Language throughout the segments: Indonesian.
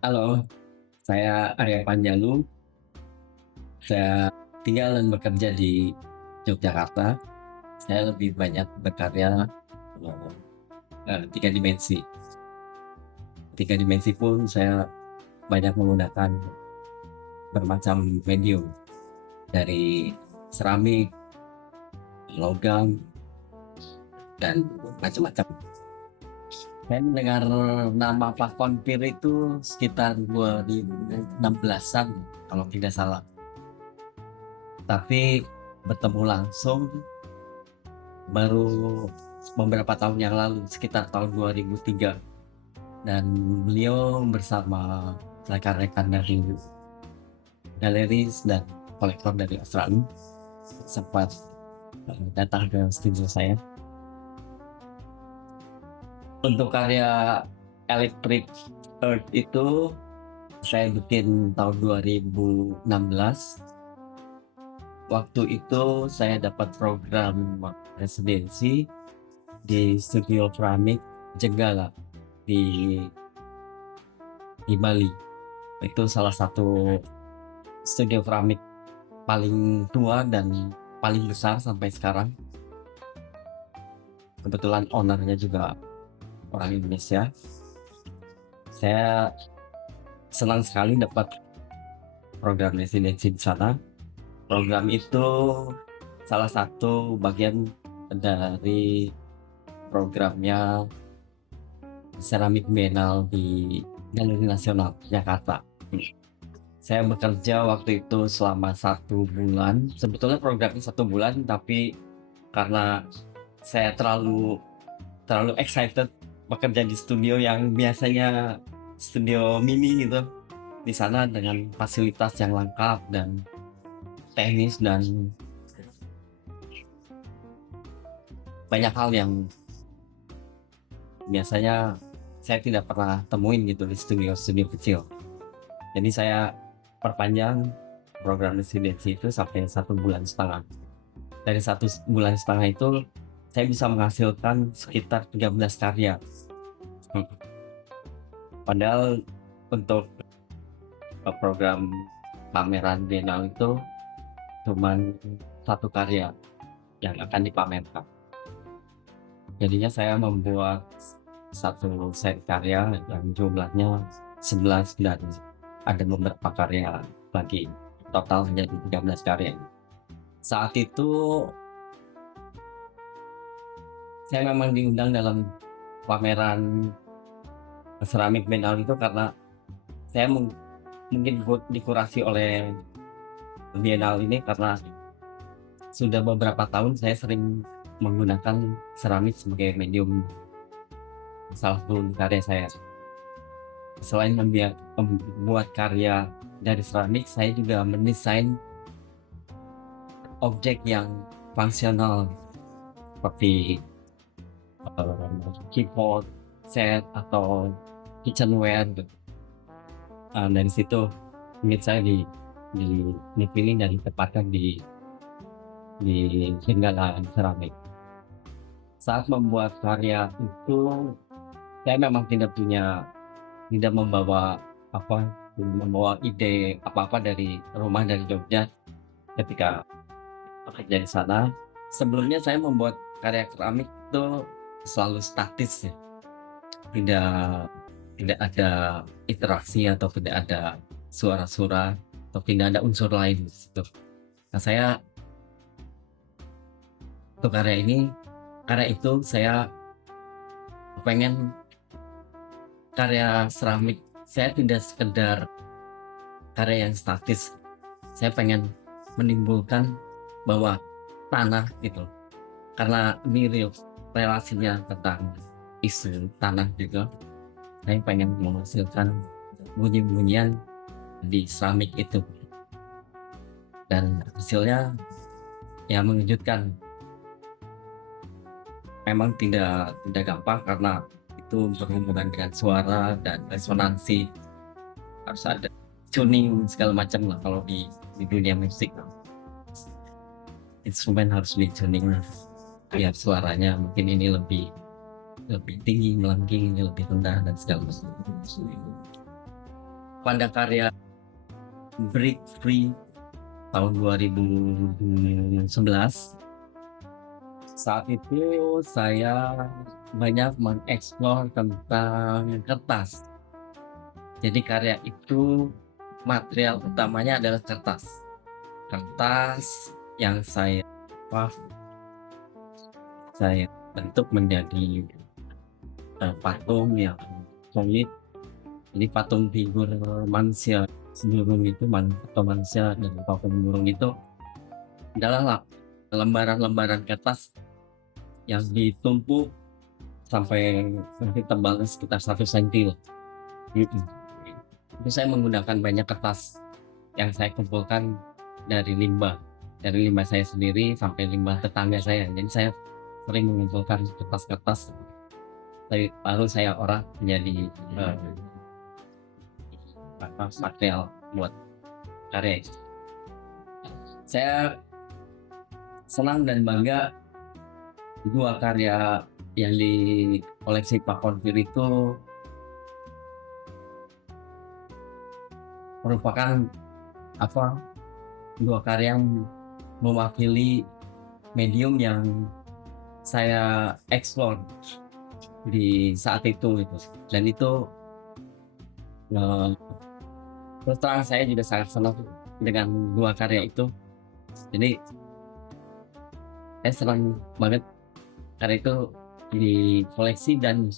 Halo, saya Arya Panjalu. Saya tinggal dan bekerja di Yogyakarta. Saya lebih banyak berkarya eh, tiga dimensi. Tiga dimensi pun saya banyak menggunakan bermacam medium dari seramik, logam, dan macam-macam. Saya mendengar nama plafon pir itu sekitar 2016-an kalau tidak salah. Tapi bertemu langsung baru beberapa tahun yang lalu, sekitar tahun 2003, dan beliau bersama rekan-rekan dari galeris dan kolektor dari Australia sempat datang ke studio saya untuk karya Electric Earth. Itu saya bikin tahun 2016. Waktu itu saya dapat program residensi di studio keramik Jenggala di Bali. Itu salah satu studio keramik paling tua dan paling besar sampai sekarang. Kebetulan ownernya juga orang Indonesia. Saya senang sekali dapat program residensi di sana. Program itu salah satu bagian dari programnya Ceramik Biennale di Galeri Nasional Jakarta. Saya bekerja waktu itu selama 1 bulan. Sebetulnya programnya 1 bulan, tapi karena saya terlalu excited bekerja di studio yang biasanya studio mini gitu, di sana dengan fasilitas yang lengkap dan teknis dan banyak hal yang biasanya saya tidak pernah temuin gitu di studio-studio kecil. Jadi saya perpanjang program residensi itu sampai 1 bulan setengah. Dari 1 bulan setengah itu saya bisa menghasilkan sekitar 13 karya. Padahal untuk program pameran Biennale itu cuman satu karya yang akan dipamerkan. Jadinya saya membuat satu set karya yang jumlahnya 11 dan ada beberapa karya lagi. Total menjadi 13 karya. Saat itu saya memang diundang dalam pameran Ceramik Biennale itu karena saya mungkin dikurasi oleh Biennale ini karena sudah beberapa tahun saya sering menggunakan seramik sebagai medium salah satu karya saya. Selain membuat karya dari seramik, saya juga mendesain objek yang fungsional seperti keyboard, set, atau kitchenware. Dari situ ingin saya dipilih dan ditempatkan di Jenggala Seramik. Saat membuat karya itu saya memang tidak membawa ide apa-apa dari rumah dari Jogja ketika bekerja di sana. Sebelumnya saya membuat karya keramik itu selalu statis ya. Tidak ada interaksi atau tidak ada suara-suara atau tidak ada unsur lain di situ. Nah, saya untuk karya itu saya pengen karya seramik saya tidak sekedar karya yang statis. Saya pengen menimbulkan bahwa tanah gitu, karena ini relasinya tentang isu tanah juga. Saya pengen menghasilkan bunyi-bunyian di seramik itu, dan hasilnya ya mengejutkan. Memang tidak gampang karena itu berhubungan dengan suara dan resonansi, harus ada tuning segala macam lah. Kalau di dunia musik instrumen harus di tuning biar suaranya mungkin ini lebih tinggi melengking, ini lebih rendah dan segala macam. pada karya Break Free tahun 2011. Saat itu saya banyak mengeksplor tentang kertas. Jadi karya itu material utamanya adalah kertas. Kertas yang saya bentuk menjadi patung yang solid. Jadi patung figur manusia burung itu atau manusia dan patung burung itu adalah lembaran-lembaran kertas yang ditumpuk sampai nanti tebalnya sekitar 1 cm. Gitu. Itu saya menggunakan banyak kertas yang saya kumpulkan dari limbah saya sendiri sampai limbah tetangga saya. Jadi saya sering mengumpulkan kertas-kertas, lalu saya olah menjadi material buat karya. Saya senang dan bangga 2 karya yang di koleksi Pak Konfir itu merupakan 2 karya yang mewakili medium yang saya explore di saat itu gitu. Dan itu terus terang saya juga sangat senang dengan 2 karya itu. Jadi saya senang banget karya itu dikoleksi dan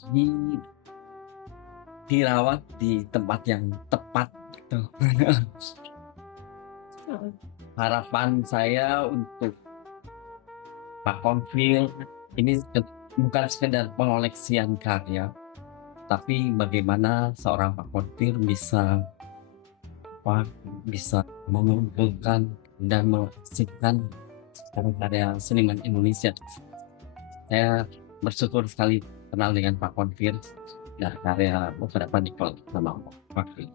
dirawat di tempat yang tepat gitu. Harapan saya untuk Pak Konfir ini bukan sekedar pengoleksian karya, tapi bagaimana seorang Pak Konfir bisa mengumpulkan dan mengaksipkan karya seniman Indonesia. Saya bersyukur sekali kenal dengan Pak Konfir dan karya beberapa di sama Pak Konfir.